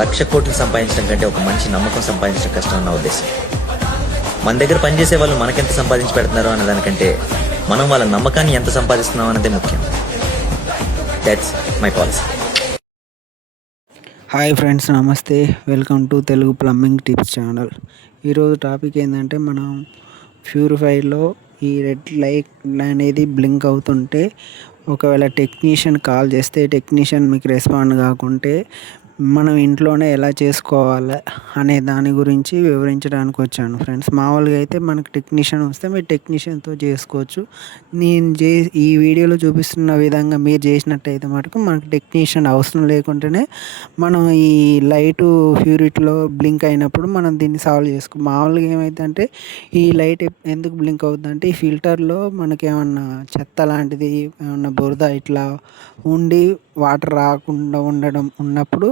లక్ష కోట్లు సంపాదించడం కంటే ఒక మంచి నమ్మకం సంపాదించడం కష్టం నా ఉద్దేశం. మన దగ్గర పనిచేసే వాళ్ళు మనకెంత సంపాదించి పెడుతున్నారో అనే దానికంటే మనం వాళ్ళ నమ్మకాన్ని ఎంత సంపాదిస్తున్నాం అన్నదే ముఖ్యం. That's my policy. Hi friends, నమస్తే. Welcome to Telugu plumbing tips channel. ఈరోజు టాపిక్ ఏంటంటే, మనం ప్యూరిఫైర్లో ఈ రెడ్ లైట్ అనేది బ్లింక్ అవుతుంటే ఒకవేళ టెక్నీషియన్ కాల్ చేస్తే టెక్నీషియన్ మీకు రెస్పాండ్ కాకుంటే మనం ఇంట్లోనే ఎలా చేసుకోవాలి అనే దాని గురించి వివరించడానికి వచ్చాను ఫ్రెండ్స్. మామూలుగా అయితే మనకు టెక్నీషియన్ వస్తే మీరు టెక్నీషియన్తో చేసుకోవచ్చు. ఈ వీడియోలో చూపిస్తున్న విధంగా మీరు చేసినట్టయితే మటుకు మనకు టెక్నీషియన్ అవసరం లేకుండానే మనం ఈ లైటు ప్యూరిటీలో బ్లింక్ అయినప్పుడు మనం దీన్ని సాల్వ్ చేసుకో. మామూలుగా ఏమైందంటే ఈ లైట్ ఎందుకు బ్లింక్ అవుతుందంటే, ఈ ఫిల్టర్లో మనకి ఏమన్నా చెత్త లాంటిది, ఏమన్నా బురద ఇట్లా ఉండి వాటర్ రాకుండా ఉన్నప్పుడు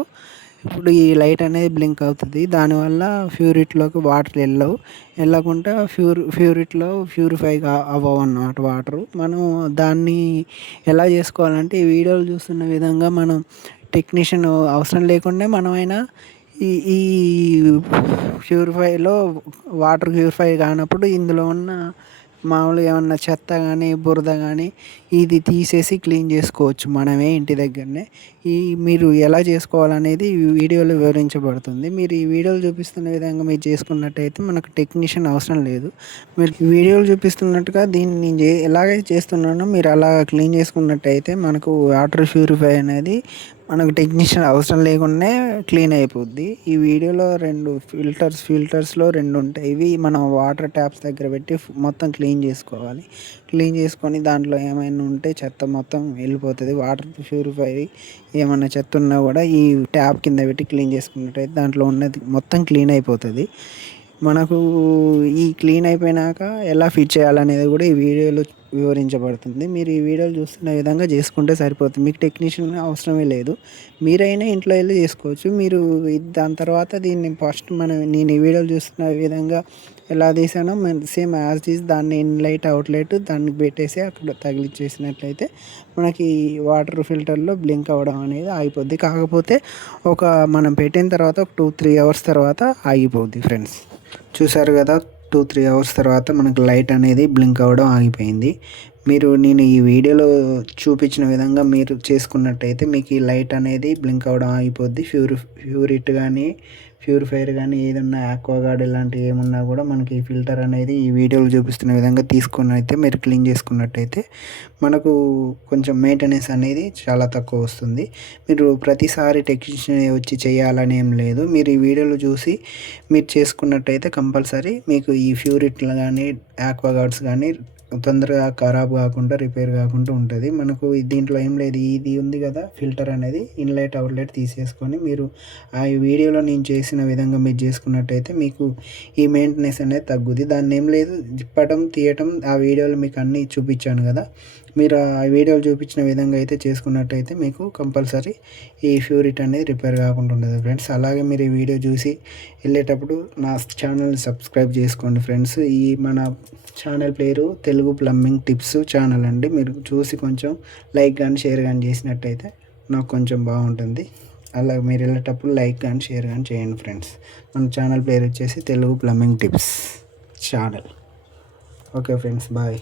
ఇప్పుడు ఈ లైట్ అనేది బ్లింక్ అవుతుంది. దానివల్ల ప్యూరిటీలోకి వాటర్ వెళ్ళకుండా ప్యూరిటీలో ప్యూరిఫై అవ్వవు అన్నమాట వాటరు. మనం దాన్ని ఎలా చేసుకోవాలంటే, ఈ వీడియోలు చూస్తున్న విధంగా మనం టెక్నీషియన్ అవసరం లేకుండా మనమైనా ఈ ఈ ప్యూరిఫైలో వాటర్ ప్యూరిఫై కానప్పుడు ఇందులో ఉన్న మామూలుగా ఏమన్నా చెత్త కానీ బురద కానీ ఇది తీసేసి క్లీన్ చేసుకోవచ్చు మనమే ఇంటి దగ్గరనే. మీరు ఎలా చేసుకోవాలనేది ఈ వీడియోలో వివరించబడుతుంది. మీరు ఈ వీడియోలు చూపిస్తున్న విధంగా మీరు చేసుకున్నట్టయితే మనకు టెక్నీషియన్ అవసరం లేదు. మీరు వీడియోలు చూపిస్తున్నట్టుగా దీన్ని నేను ఎలాగైతే చేస్తున్నానో మీరు అలా క్లీన్ చేసుకున్నట్టయితే మనకు వాటర్ ప్యూరిఫై అనేది మనకు టెక్నీషియన్ అవసరం లేకుండానే క్లీన్ అయిపోద్ది. ఈ వీడియోలో 2 ఫిల్టర్స్లో 2 ఉంటాయి. ఇవి మనం వాటర్ ట్యాప్స్ దగ్గర పెట్టి మొత్తం క్లీన్ చేసుకోవాలి. క్లీన్ చేసుకొని దాంట్లో ఏమైనా ఉంటే చెత్త మొత్తం వెళ్ళిపోతుంది. వాటర్ ప్యూరిఫై ఏమైనా చెత్త ఉన్నా కూడా ఈ ట్యాప్ కింద పెట్టి క్లీన్ చేసుకున్నట్టయితే దాంట్లో ఉన్నది మొత్తం క్లీన్ అయిపోతుంది. మనకు ఈ క్లీన్ అయిపోయినాక ఎలా ఫిట్ చేయాలనేది కూడా ఈ వీడియోలో వివరించబడుతుంది. మీరు ఈ వీడియోలు చూస్తున్న విధంగా చేసుకుంటే సరిపోతుంది. మీకు టెక్నీషియన్ అవసరమే లేదు. మీరైనా ఇంట్లో వెళ్ళి చేసుకోవచ్చు. మీరు దాని తర్వాత దీన్ని ఫస్ట్ నేను ఈ వీడియోలు చూస్తున్న విధంగా ఎలా తీసానో సేమ్ యాజ్ ఇట్ ఈజ్ దాన్ని ఇన్లైట్ అవుట్లెట్ దానికి పెట్టేసి అక్కడ తగిలిచ్చేసినట్లయితే మనకి వాటర్ ఫిల్టర్లో బ్లింక్ అవ్వడం అనేది ఆగిపోద్ది. కాకపోతే మనం పెట్టిన తర్వాత ఒక 2-3 అవర్స్ తర్వాత ఆగిపోద్ది ఫ్రెండ్స్. చూసారు కదా, 2-3 అవర్స్ తర్వాత మనకు లైట్ అనేది బ్లింక్ అవ్వడం ఆగిపోయింది. నేను ఈ వీడియోలో చూపించిన విధంగా మీరు చేసుకున్నట్టయితే మీకు ఈ లైట్ అనేది బ్లింక్ అవ్వడం ఆగిపోద్ది. ప్యూరిఫైర్ కానీ ఏదన్నా ఆక్వాగార్డ్ ఇలాంటివి ఏమున్నా కూడా మనకి ఈ ఫిల్టర్ అనేది ఈ వీడియోలో చూపిస్తున్న విధంగా తీసుకుని అయితే మీరు క్లీన్ చేసుకున్నట్టయితే మనకు కొంచెం మెయింటెనెన్స్ అనేది చాలా తక్కువ వస్తుంది. మీరు ప్రతిసారి టెక్నీషియన్ వచ్చి చేయాలని ఏం లేదు. మీరు ఈ వీడియోలో చూసి మీరు చేసుకున్నట్టయితే కంపల్సరీ మీకు ఈ ప్యూరిటీలు కానీ ఆక్వాగార్డ్స్ కానీ తొందరగా ఖరాబ్ కాకుండా రిపేర్ కాకుండా ఉంటుంది. మనకు దీంట్లో ఏం లేదు, ఇది ఉంది కదా ఫిల్టర్ అనేది ఇన్లైట్ అవుట్లెట్ తీసేసుకొని మీరు ఆ వీడియోలో నేను చేసిన విధంగా మీరు చేసుకున్నట్టయితే మీకు ఈ మెయింటెనెన్స్ అనేది తగ్గుద్ది. దాన్ని ఏం లేదు, తిప్పటం తీయటం ఆ వీడియోలో మీకు అన్నీ చూపించాను కదా. మీరు ఆ వీడియోలు చూపించిన విధంగా అయితే చేసుకున్నట్టయితే మీకు కంపల్సరీ ఈ ప్యూరిటీ అనేది రిపేర్ కాకుండా ఉంటుంది ఫ్రెండ్స్. అలాగే మీరు ఈ వీడియో చూసి వెళ్ళేటప్పుడు నా ఛానల్ని సబ్స్క్రైబ్ చేసుకోండి ఫ్రెండ్స్. మన ఛానల్ పేరు తెలుగు ప్లంబింగ్ టిప్స్ ఛానల్ అండి. మీరు చూసి కొంచెం లైక్ కానీ షేర్ కానీ చేసినట్టయితే నాకు కొంచెం బాగుంటుంది. అలాగే మీరు వెళ్ళేటప్పుడు లైక్ కానీ షేర్ కానీ చేయండి ఫ్రెండ్స్. మన ఛానల్ పేరు వచ్చేసి Telugu plumbing tips channel. Okay friends, bye.